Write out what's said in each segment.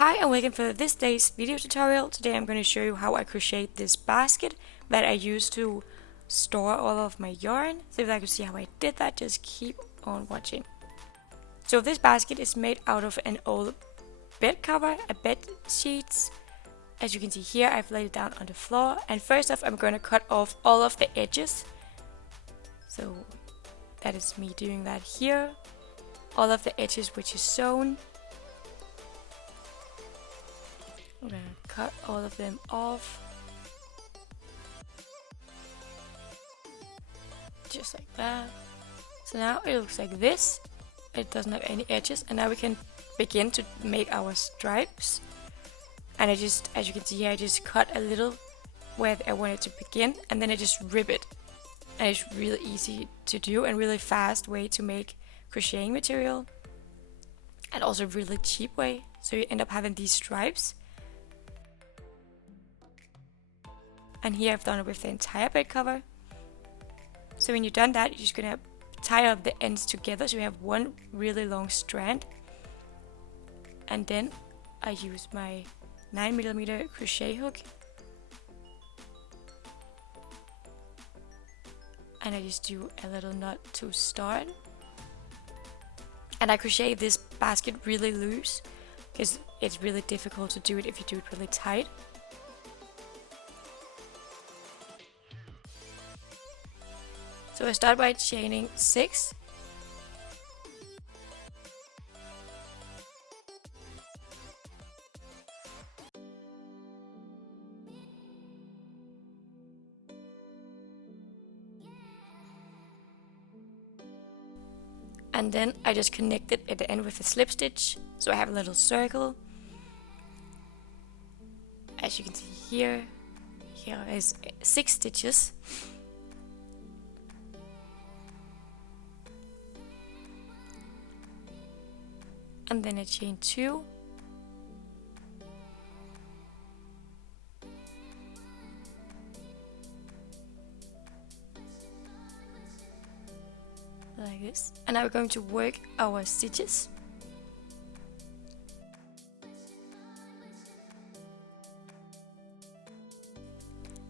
Hi and welcome for this day's video tutorial. Today I'm going to show you how I crochet this basket that I use to store all of my yarn. So if you like to see how I did that, just keep on watching. So this basket is made out of an old bed cover, a bed sheets. As you can see here, I've laid it down on the floor, and first off I'm going to cut off all of the edges. So that is me doing that here. All of the edges which is sewn. I'm gonna cut all of them off. Just like that. So now it looks like this. It doesn't have any edges, and now we can begin to make our stripes. And I just, as you can see here, I just cut a little where I want it to begin, and then I just rip it. And it's really easy to do and really fast way to make crocheting material. And also really cheap way. So you end up having these stripes. And here I've done it with the entire bed cover. So when you've done that, you're just gonna tie up the ends together so you have one really long strand. And then I use my 9mm crochet hook. And I just do a little knot to start. And I crochet this basket really loose because it's really difficult to do it if you do it really tight. So I start by chaining 6. And then I just connect it at the end with a slip stitch, so I have a little circle. As you can see here, here is 6 stitches. And then I chain 2. Like this. And now we're going to work our stitches.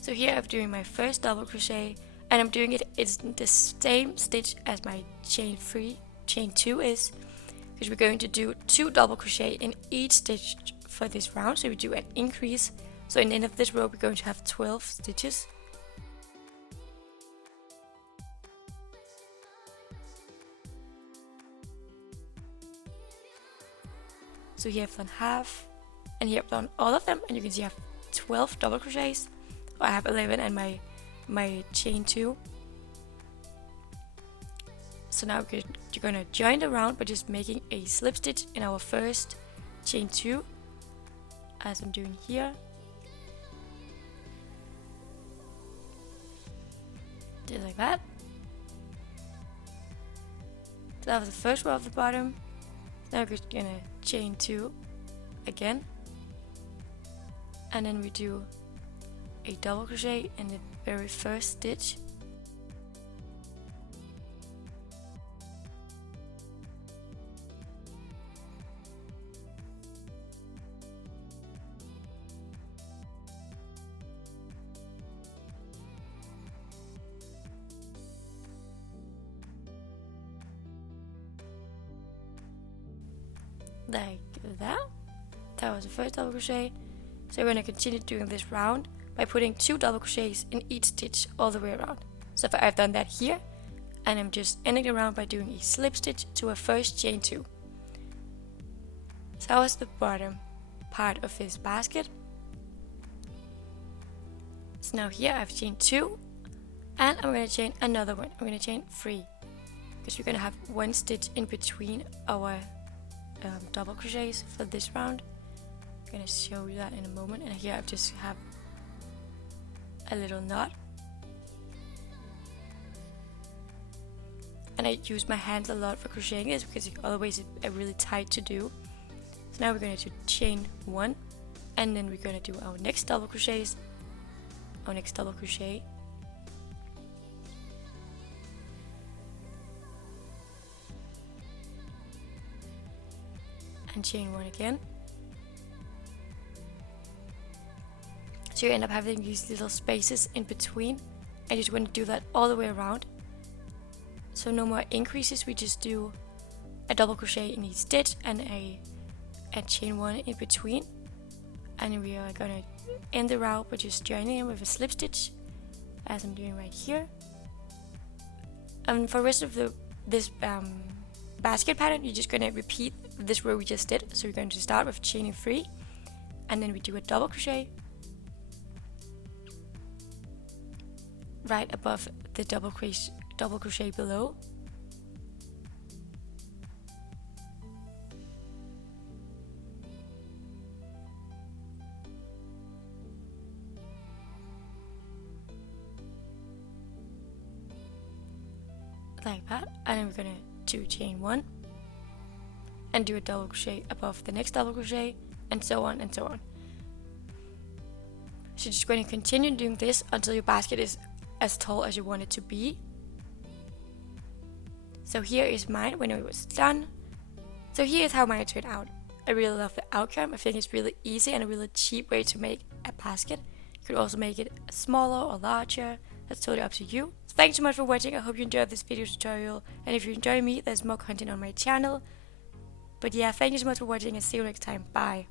So here I'm doing my first double crochet, and I'm doing it's the same stitch as my chain 2 is. Because we're going to do 2 double crochet in each stitch for this round, so we do an increase. So in the end of this row we're going to have 12 stitches. So here I've done half, and here I've done all of them, and you can see I have 12 double crochets. Or I have 11 and my chain 2. So now you're going to join the round by just making a slip stitch in our first chain 2, as I'm doing here. Just like that. So that was the first row of the bottom. Now we're going to chain 2 again. And then we do a double crochet in the very first stitch. Like that. That was the first double crochet. So we're going to continue doing this round by putting 2 double crochets in each stitch all the way around. So if I've done that here, and I'm just ending the round by doing a slip stitch to a first chain 2. So that was the bottom part of this basket. So now here I've chained 2, and I'm going to chain another one. I'm going to chain 3, because we're going to have 1 stitch in between our double crochets for this round. I'm going to show you that in a moment. And here I just have a little knot, and I use my hands a lot for crocheting this because otherwise it's really tight to do. So now we're going to chain 1, and then we're going to do our next double crochets, our next double crochet. And chain 1 again. So you end up having these little spaces in between, and you just want to do that all the way around. So no more increases, we just do a double crochet in each stitch and a chain one in between. And we are gonna end the row by just joining in with a slip stitch, as I'm doing right here. And for the rest of this basket pattern, you're just gonna repeat this row we just did. So we're going to start with chaining 3, and then we do a double crochet right above the double crochet below. Like that, and then we're gonna do chain 1 and do a double crochet above the next double crochet, and so on and so on. So you're just going to continue doing this until your basket is as tall as you want it to be. So here is mine when it was done. So here is how mine turned out. I really love the outcome. I think it's really easy and a really cheap way to make a basket. You could also make it smaller or larger. That's totally up to you. So thanks so much for watching. I hope you enjoyed this video tutorial. And if you enjoy me, there's more content on my channel. But yeah, thank you so much for watching and see you next time. Bye.